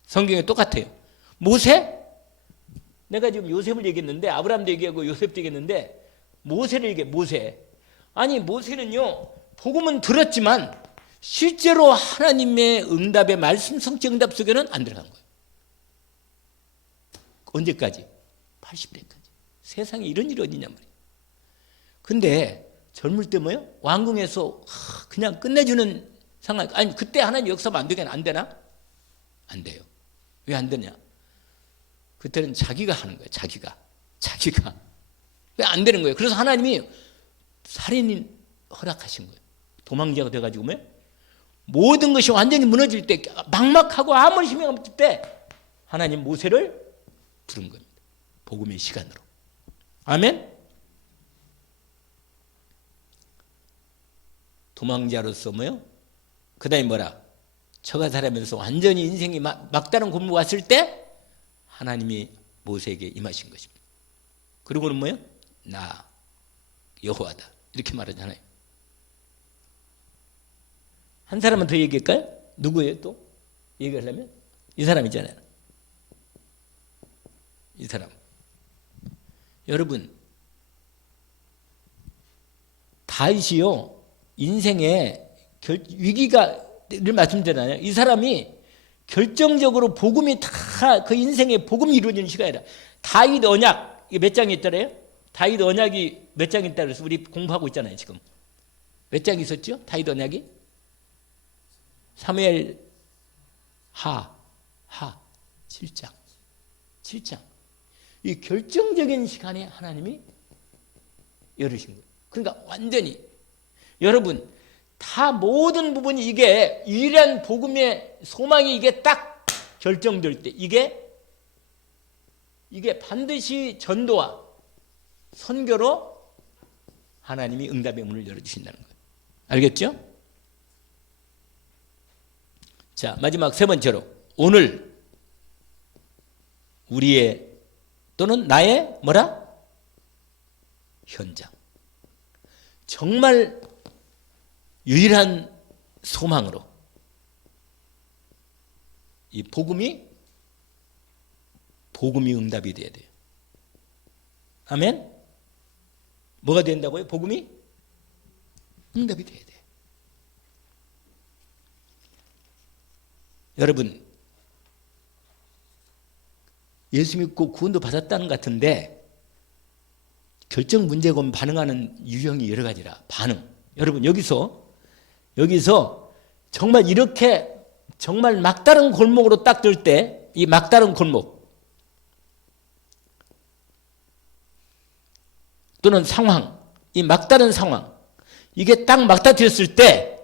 성경에 똑같아요. 모세? 내가 지금 요셉을 얘기했는데, 아브라함도 얘기하고 요셉도 얘기했는데, 모세를 얘기해, 모세. 아니, 모세는요, 복음은 들었지만 실제로 하나님의 응답의 말씀 성취 응답 속에는 안 들어간 거예요. 언제까지? 80대까지. 세상에 이런 일이 어디냐 말이에요. 근데 젊을 때 뭐요? 왕궁에서 그냥 끝내주는 상황. 아니, 그때 하나님 역사하면 안 되나? 안 돼요. 왜 안 되냐? 그때는 자기가 하는 거예요. 자기가. 왜 안 되는 거예요? 그래서 하나님이 살인인 허락하신 거예요. 도망자가 돼가지고 모든 것이 완전히 무너질 때, 막막하고 아무리 힘이 없을 때 하나님 모세를 부른 겁니다. 복음의 시간으로. 아멘? 도망자로서 그 다음에 뭐라? 처가 살아면서 완전히 인생이 막다른 골목 왔을 때 하나님이 모세에게 임하신 것입니다. 그리고는 나 여호와다, 이렇게 말하잖아요. 한 사람은 더 얘기할까요? 누구예요 또? 얘기하려면? 이 사람이잖아요. 이 사람. 여러분, 다윗이요, 인생에 위기가 늘 말씀드렸잖아요. 이 사람이 결정적으로 복음이 다 그 인생에 복음이 이루어지는 시간이라. 다윗 언약, 이게 몇 장이 있더래요? 다윗 언약이 몇 장이 있다 그래서 우리 공부하고 있잖아요, 지금. 몇 장이 있었죠? 다윗 언약이? 사무엘 하 7장. 이 결정적인 시간에 하나님이 열으신 거예요. 그러니까 완전히 여러분, 다 모든 부분이 이게 유일한 복음의 소망이 이게 딱 결정될 때 이게 반드시 전도와 선교로 하나님이 응답의 문을 열어주신다는 거예요. 알겠죠? 자, 마지막 세 번째로, 오늘 우리의 또는 나의 현장. 정말 유일한 소망으로 이 복음이 응답이 돼야 돼요. 아멘? 뭐가 된다고요? 복음이 응답이 돼야 돼요. 여러분, 예수 믿고 구원도 받았다는 것 같은데 결정 문제가 오면 반응하는 유형이 여러 가지라. 반응. 여러분, 여기서 정말 이렇게 정말 막다른 골목으로 딱 들 때, 이 막다른 골목 또는 상황, 이 막다른 상황, 이게 딱 막다트렸을 때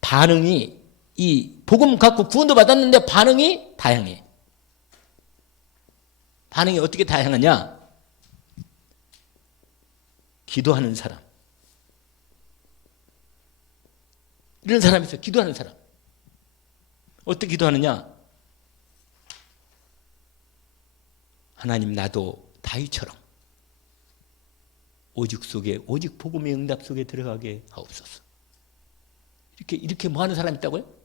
반응이, 이 복음 갖고 구원도 받았는데 반응이 다양해. 반응이 어떻게 다양하냐? 기도하는 사람, 이런 사람이 있어요. 기도하는 사람. 어떻게 기도하느냐? 하나님, 나도 다윗처럼 오직 속에, 오직 복음의 응답 속에 들어가게 하옵소서. 이렇게 뭐 하는 사람이 있다고요?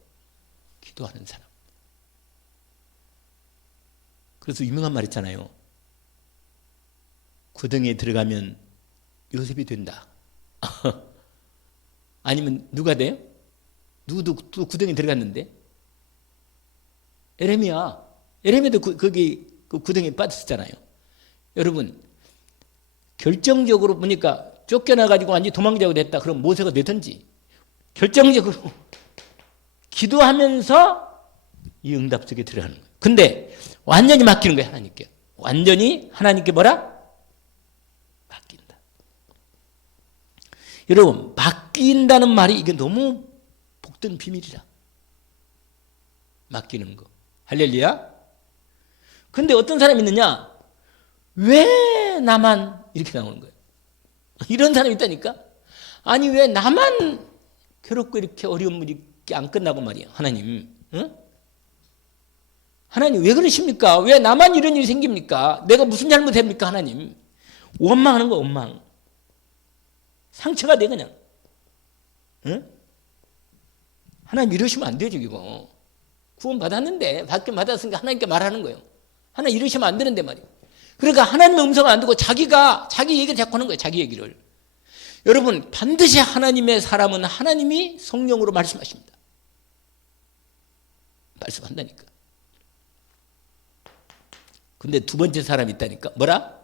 기도하는 사람. 그래서 유명한 말 있잖아요. 구덩이에 들어가면 요셉이 된다. 아니면 누가 돼요? 누구도 또 구덩이에 들어갔는데? 에레미야도 거기 그 구덩이에 빠졌었잖아요. 여러분, 결정적으로 보니까 쫓겨나가지고 완전히 도망자가 됐다. 그럼 모세가 되든지. 결정적으로 기도하면서 이 응답 속에 들어가는 거예요. 근데 완전히 맡기는 거예요, 하나님께. 완전히 하나님께 뭐라? 맡긴다. 여러분, 맡긴다는 말이 이게 너무 복된 비밀이라. 맡기는 거. 할렐루야. 근데 어떤 사람이 있느냐? 왜 나만 이렇게 나오는 거예요? 이런 사람이 있다니까? 아니, 왜 나만 괴롭고 이렇게 어려운 일이 안 끝나고 말이야. 하나님. 응? 하나님 왜 그러십니까? 왜 나만 이런 일이 생깁니까? 내가 무슨 잘못했습니까? 하나님. 원망하는 거 원망. 상처가 돼 그냥. 응? 하나님 이러시면 안 되죠 이거. 구원 받았는데 받긴 받았으니까 하나님께 말하는 거예요. 하나님 이러시면 안 되는데 말이에요. 그러니까 하나님의 음성을 안 듣고 자기 얘기를 자꾸 하는 거예요. 자기 얘기를. 여러분 반드시 하나님의 사람은 하나님이 성령으로 말씀하십니다. 말씀한다니까. 근데 두 번째 사람이 있다니까. 뭐라?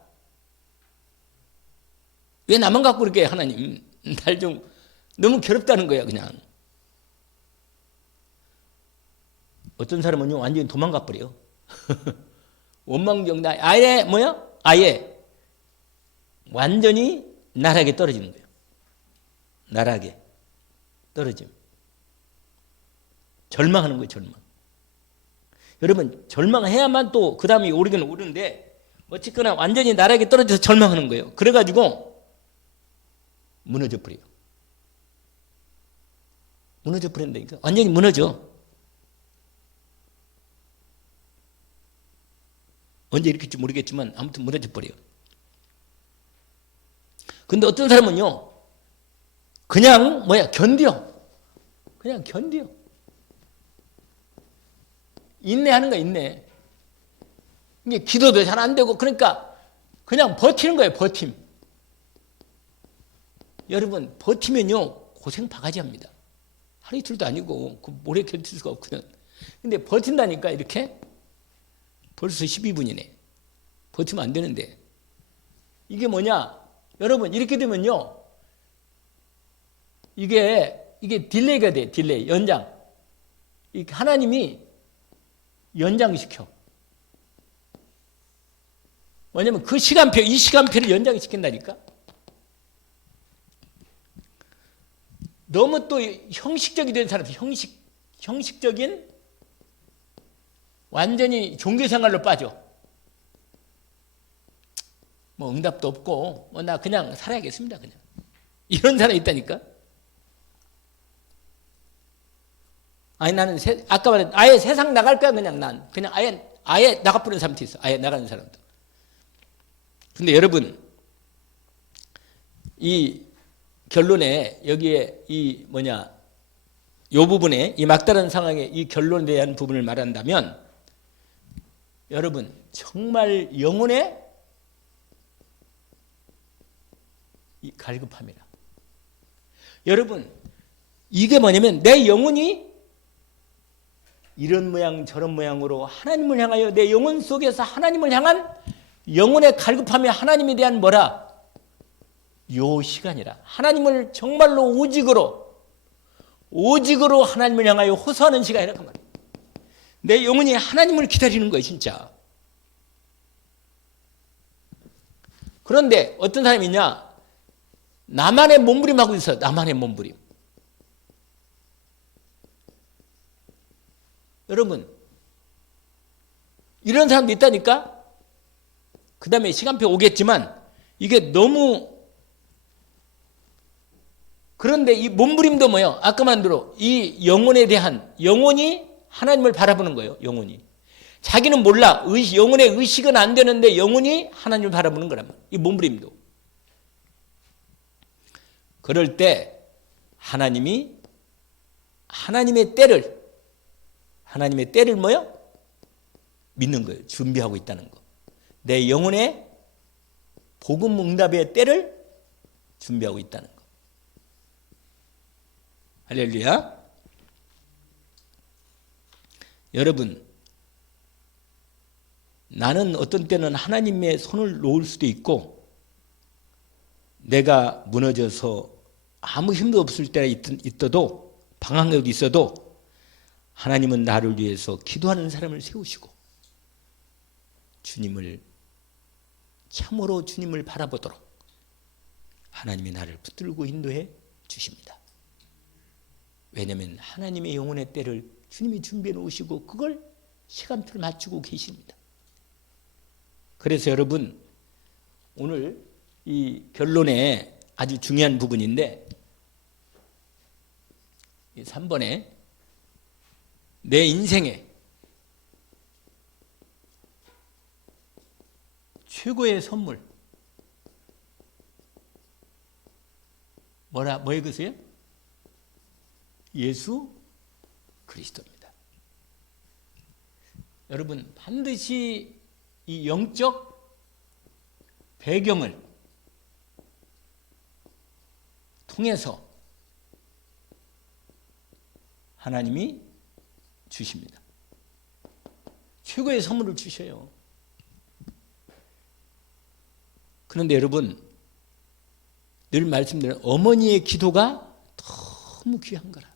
왜 나만 갖고 그렇게 하나님 날 좀 너무 괴롭다는 거야 그냥. 어떤 사람은요 완전히 도망가 버려. 원망정당 아예 뭐야? 아예 완전히 나락에 떨어지는 거예요. 나락에 떨어짐. 절망하는 거예요. 절망. 여러분 절망해야만 또 그 다음에 오르긴 오르는데 어쨌거나 완전히 나락에 떨어져서 절망하는 거예요. 그래가지고 무너져 버려요. 무너져 버린다니까. 완전히 무너져. 언제 일으킬지 모르겠지만 아무튼 무너져 버려요. 근데 어떤 사람은요 그냥 견뎌. 그냥 견뎌. 인내하는 거야 인내. 이게 기도도 잘 안 되고 그러니까 그냥 버티는 거예요. 버팀. 여러분 버티면요 고생 바가지 합니다. 하루 이틀도 아니고 그 오래 견딜 수가 없거든. 근데 버틴다니까 이렇게. 벌써 12분이네. 버티면 안 되는데. 이게 뭐냐? 여러분 이렇게 되면요. 이게 딜레이가 돼. 딜레이. 연장. 하나님이 연장시켜. 뭐냐면 그 시간표, 이 시간표를 연장시킨다니까. 너무 또 형식적이 된 사람들, 형식적인 완전히 종교생활로 빠져. 뭐 응답도 없고 나 그냥 살아야겠습니다. 그냥. 이런 사람이 있다니까. 아니 나는 아까 말한 아예 세상 나갈 거야 그냥 난. 그냥 아예 나가버리는 사람도 있어. 아예 나가는 사람도. 근데 여러분 이 결론에 여기에 요 부분에 이 막다른 상황의 이 결론에 대한 부분을 말한다면 여러분 정말 영혼의 이 갈급함이라. 여러분 이게 뭐냐면 내 영혼이 이런 모양 저런 모양으로 하나님을 향하여 내 영혼 속에서 하나님을 향한 영혼의 갈급함이 하나님에 대한 뭐라? 요 시간이라. 하나님을 정말로 오직으로 하나님을 향하여 호소하는 시간이라고 말이에요. 내 영혼이 하나님을 기다리는 거예요, 진짜. 그런데 어떤 사람이 있냐? 나만의 몸부림하고 있어. 나만의 몸부림. 여러분, 이런 사람도 있다니까? 그 다음에 시간표 오겠지만 이게 너무 그런데 이 몸부림도 뭐예요? 아까 만들어 이 영혼에 대한 영혼이 하나님을 바라보는 거예요. 영혼이. 자기는 몰라. 영혼의 의식은 안 되는데 영혼이 하나님을 바라보는 거란 말이에요. 이 몸부림도. 그럴 때 하나님의 때를 뭐요? 믿는 거예요. 준비하고 있다는 거. 내 영혼의 복음 응답의 때를 준비하고 있다는 거. 할렐루야. 여러분, 나는 어떤 때는 하나님의 손을 놓을 수도 있고 내가 무너져서 아무 힘도 없을 때가 있어도 방황에도 있어도 하나님은 나를 위해서 기도하는 사람을 세우시고 참으로 주님을 바라보도록 하나님이 나를 붙들고 인도해 주십니다. 왜냐하면 하나님의 영혼의 때를 주님이 준비해 놓으시고 그걸 시간표를 맞추고 계십니다. 그래서 여러분, 오늘 이 결론에 아주 중요한 부분인데 3번에 내 인생에 최고의 선물 뭐 읽으세요? 예수 그리스도입니다. 여러분, 반드시 이 영적 배경을 통해서 하나님이 주십니다. 최고의 선물을 주셔요. 그런데 여러분, 늘 말씀드리는 어머니의 기도가 너무 귀한 거라.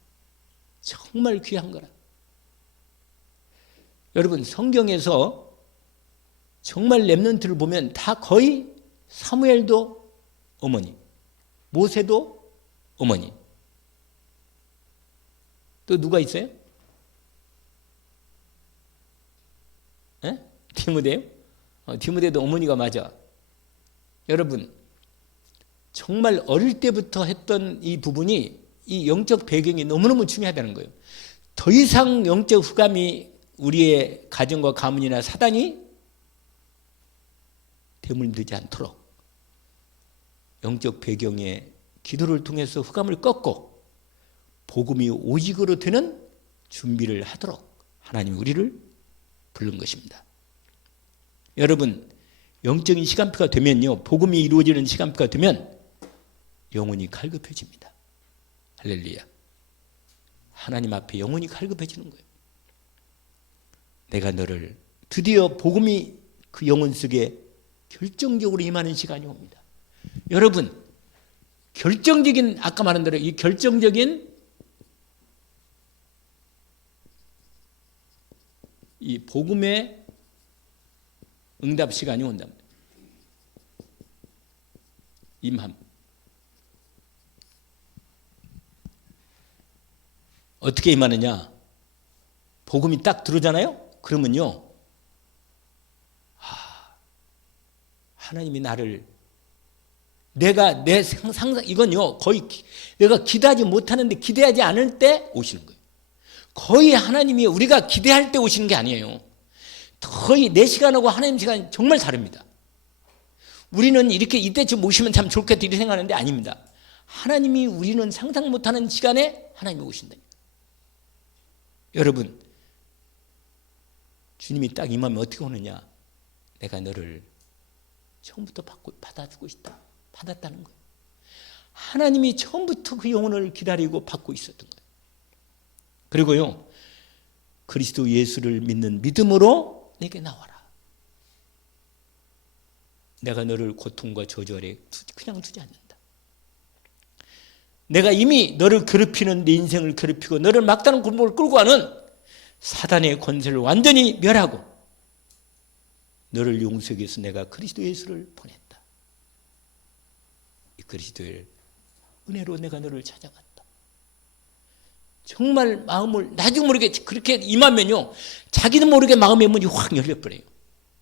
정말 귀한 거라. 여러분, 성경에서 정말 렘넌트를 보면 다 거의 사무엘도 어머니, 모세도 어머니. 또 누가 있어요? 디모데요? 디모데도 어머니가 맞아. 여러분, 정말 어릴 때부터 했던 이 부분이 이 영적 배경이 너무너무 중요하다는 거예요. 더 이상 영적 흑암이 우리의 가정과 가문이나 사단이 대물들지 않도록 영적 배경의 기도를 통해서 흑암을 꺾고 복음이 오직으로 되는 준비를 하도록 하나님이 우리를 부른 것입니다. 여러분, 영적인 시간표가 되면요, 복음이 이루어지는 시간표가 되면 영혼이 갈급해집니다. 할렐루야. 하나님 앞에 영혼이 갈급해지는 거예요. 내가 너를 드디어 복음이 그 영혼 속에 결정적으로 임하는 시간이 옵니다. 여러분, 결정적인, 아까 말한 대로 이 결정적인 이 복음의 응답 시간이 온답니다. 임함. 어떻게 임하느냐? 복음이 딱 들어오잖아요? 그러면요, 하나님이 나를, 내가 내 상상, 이건요, 거의 내가 기대하지 못하는데 기대하지 않을 때 오시는 거예요. 거의 하나님이 우리가 기대할 때 오시는 게 아니에요. 거의 내 시간하고 하나님 시간이 정말 다릅니다. 우리는 이렇게 이때쯤 오시면 참 좋겠다 이렇게 생각하는데 아닙니다. 하나님이 우리는 상상 못하는 시간에 하나님이 오신다. 여러분, 주님이 딱 임하면 어떻게 오느냐? 내가 너를 처음부터 받아주고 싶다. 받았다는 거예요. 하나님이 처음부터 그 영혼을 기다리고 받고 있었던 거예요. 그리고요, 그리스도 예수를 믿는 믿음으로 내게 나와라. 내가 너를 고통과 저주 아래 그냥 두지 않는다. 내가 이미 너를 괴롭히는 내 인생을 괴롭히고 너를 막다른 골목을 끌고 가는 사단의 권세를 완전히 멸하고 너를 용서하기 위해서 내가 그리스도 예수를 보냈다. 이 그리스도의 은혜로 내가 너를 찾아갔다. 정말 마음을 나중에 모르게 그렇게 임하면요, 자기도 모르게 마음의 문이 확 열려버려요.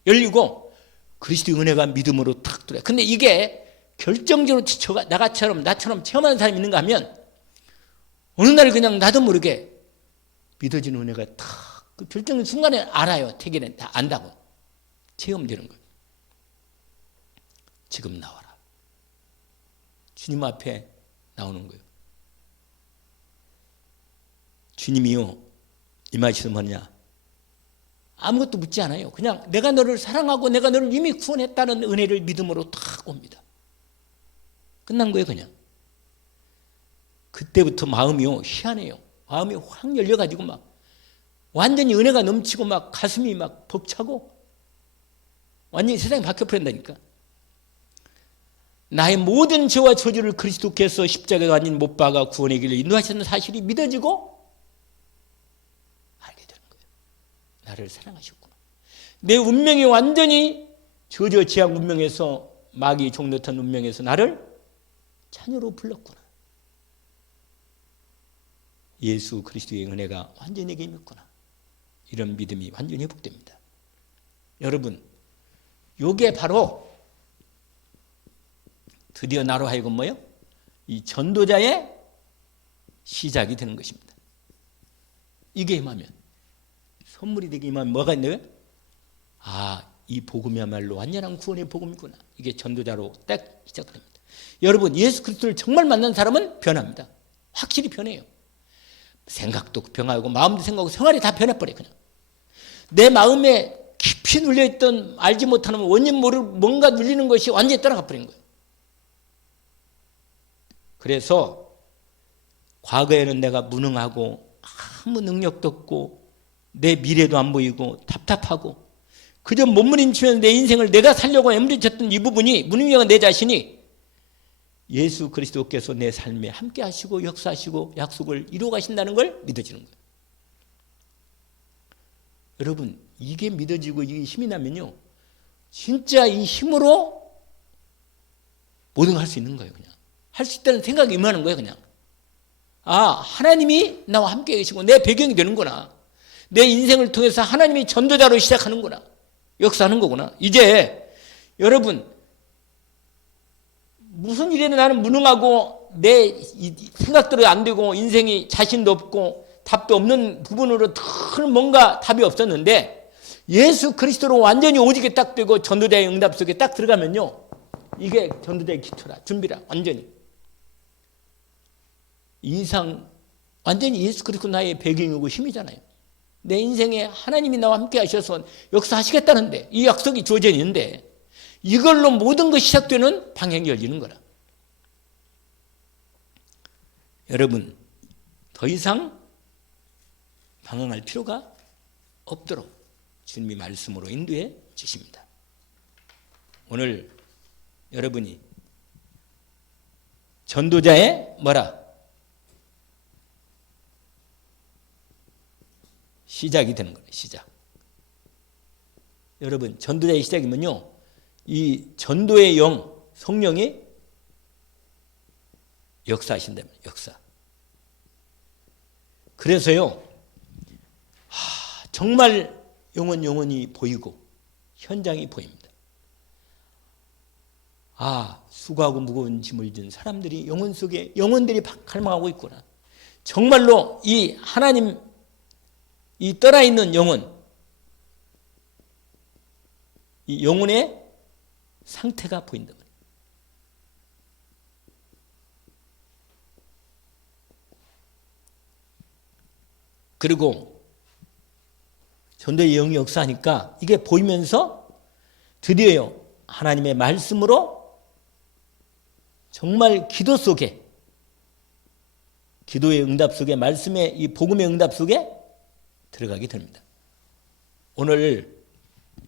열리고 그리스도의 은혜가 믿음으로 탁 들어요. 근데 이게 결정적으로 나처럼 체험하는 사람이 있는가 하면 어느 날 그냥 나도 모르게 믿어지는 은혜가 탁 그 결정적인 순간에 알아요. 태기는 다 안다고 체험되는 거예요. 지금 나와라. 주님 앞에 나오는 거예요. 주님이요, 임하시면 뭐냐? 아무것도 묻지 않아요. 그냥 내가 너를 사랑하고 내가 너를 이미 구원했다는 은혜를 믿음으로 탁 옵니다. 끝난 거예요, 그냥. 그때부터 마음이요, 희한해요. 마음이 확 열려가지고 막 완전히 은혜가 넘치고 막 가슴이 막 벅차고 완전히 세상이 바뀌어버린다니까. 나의 모든 죄와 저주를 그리스도께서 십자가에 달린 못 박아 구원의 길을 인도하셨는 사실이 믿어지고 알게 되는 거예요. 나를 사랑하셨구나. 내 운명이 완전히 저저 지향 운명에서 마귀 종노릇한 운명에서 나를 자녀로 불렀구나. 예수 그리스도의 은혜가 완전히 내게 임했구나. 이런 믿음이 완전히 회복됩니다. 여러분, 요게 바로 드디어 나로 하여금 뭐요? 이 전도자의 시작이 되는 것입니다. 이게 임하면, 선물이 되게 임하면 뭐가 있나요? 아, 이 복음이야말로 완전한 구원의 복음이구나. 이게 전도자로 딱 시작됩니다. 여러분, 예수 그리스도를 정말 만난 사람은 변합니다. 확실히 변해요. 생각도 변하고 마음도 생각하고 생활이 다 변해버려요. 그냥 내 마음에 깊이 눌려있던 알지 못하는 원인 모를 뭔가 눌리는 것이 완전히 떠나가 버린 거예요. 그래서 과거에는 내가 무능하고 아무 능력도 없고 내 미래도 안 보이고 답답하고 그저 몸부림치면서 내 인생을 내가 살려고 애물리쳤던 이 부분이 무능력한 내 자신이 예수 그리스도께서 내 삶에 함께 하시고 역사하시고 약속을 이루어 가신다는 걸 믿어지는 거예요. 여러분, 이게 믿어지고 이게 힘이 나면요, 진짜 이 힘으로 모든 걸 할 수 있는 거예요. 그냥 할 수 있다는 생각이 임하는 거예요. 그냥 아, 하나님이 나와 함께 계시고 내 배경이 되는구나. 내 인생을 통해서 하나님이 전도자로 시작하는구나. 역사하는 거구나. 이제 여러분, 무슨 일에는 나는 무능하고 내 생각대로 안 되고 인생이 자신도 없고 답도 없는 부분으로 큰 뭔가 답이 없었는데 예수 그리스도로 완전히 오직에 딱 되고 전도자의 응답 속에 딱 들어가면요, 이게 전도자의 기초라, 준비라. 완전히 이상 완전히 예수 그리스도 나의 배경이고 힘이잖아요. 내 인생에 하나님이 나와 함께 하셔서 역사하시겠다는데 이 약속이 주어져 있는데 이걸로 모든 것이 시작되는 방향이 열리는 거라. 여러분, 더 이상 방황할 필요가 없도록 주님이 말씀으로 인도해 주십니다. 오늘 여러분이 전도자의 뭐라? 시작이 되는 거예요. 시작. 여러분, 전도자의 시작이면요, 이 전도의 영, 성령이 역사하신다면 역사. 그래서요, 정말 영혼이 보이고 현장이 보입니다. 아, 수고하고 무거운 짐을 진 사람들이 영혼 속에 영혼들이 갈망하고 있구나. 정말로 이 하나님 이 떠나 있는 영혼, 이 영혼의 상태가 보인다. 그리고 전도의 영이 역사하니까 이게 보이면서 드디어요, 하나님의 말씀으로 정말 기도 속에, 기도의 응답 속에, 말씀의 이 복음의 응답 속에 들어가게 됩니다. 오늘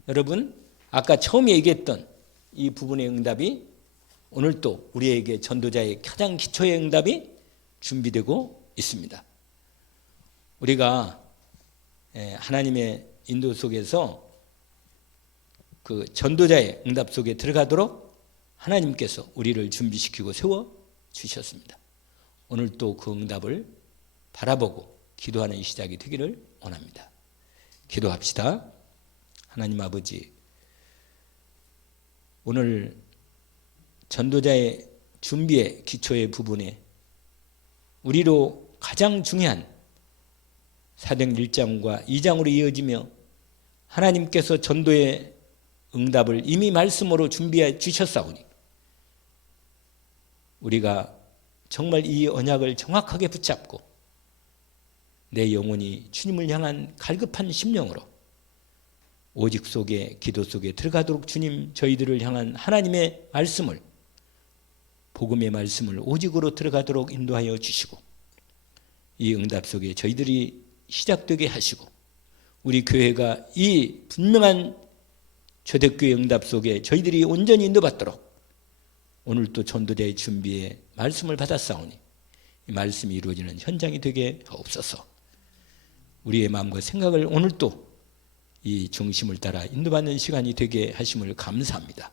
여러분, 아까 처음에 얘기했던 이 부분의 응답이 오늘 또 우리에게 전도자의 가장 기초의 응답이 준비되고 있습니다. 우리가 하나님의 인도 속에서 그 전도자의 응답 속에 들어가도록 하나님께서 우리를 준비시키고 세워 주셨습니다. 오늘 또 그 응답을 바라보고 기도하는 이 시작이 되기를 원합니다. 기도합시다. 하나님 아버지, 오늘 전도자의 준비의 기초의 부분에 우리로 가장 중요한 사도행 1장과 2장으로 이어지며 하나님께서 전도의 응답을 이미 말씀으로 준비해 주셨사오니 우리가 정말 이 언약을 정확하게 붙잡고 내 영혼이 주님을 향한 갈급한 심령으로 오직 속에 기도 속에 들어가도록 주님 저희들을 향한 하나님의 말씀을 복음의 말씀을 오직으로 들어가도록 인도하여 주시고 이 응답 속에 저희들이 시작되게 하시고 우리 교회가 이 분명한 초대교회 응답 속에 저희들이 온전히 인도받도록 오늘 또 전도자의 준비에 말씀을 받았사오니 이 말씀이 이루어지는 현장이 되게 하옵소서. 우리의 마음과 생각을 오늘 또 이 중심을 따라 인도받는 시간이 되게 하심을 감사합니다.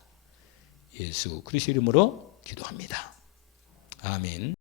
예수 그리스도 이름으로 기도합니다. 아멘.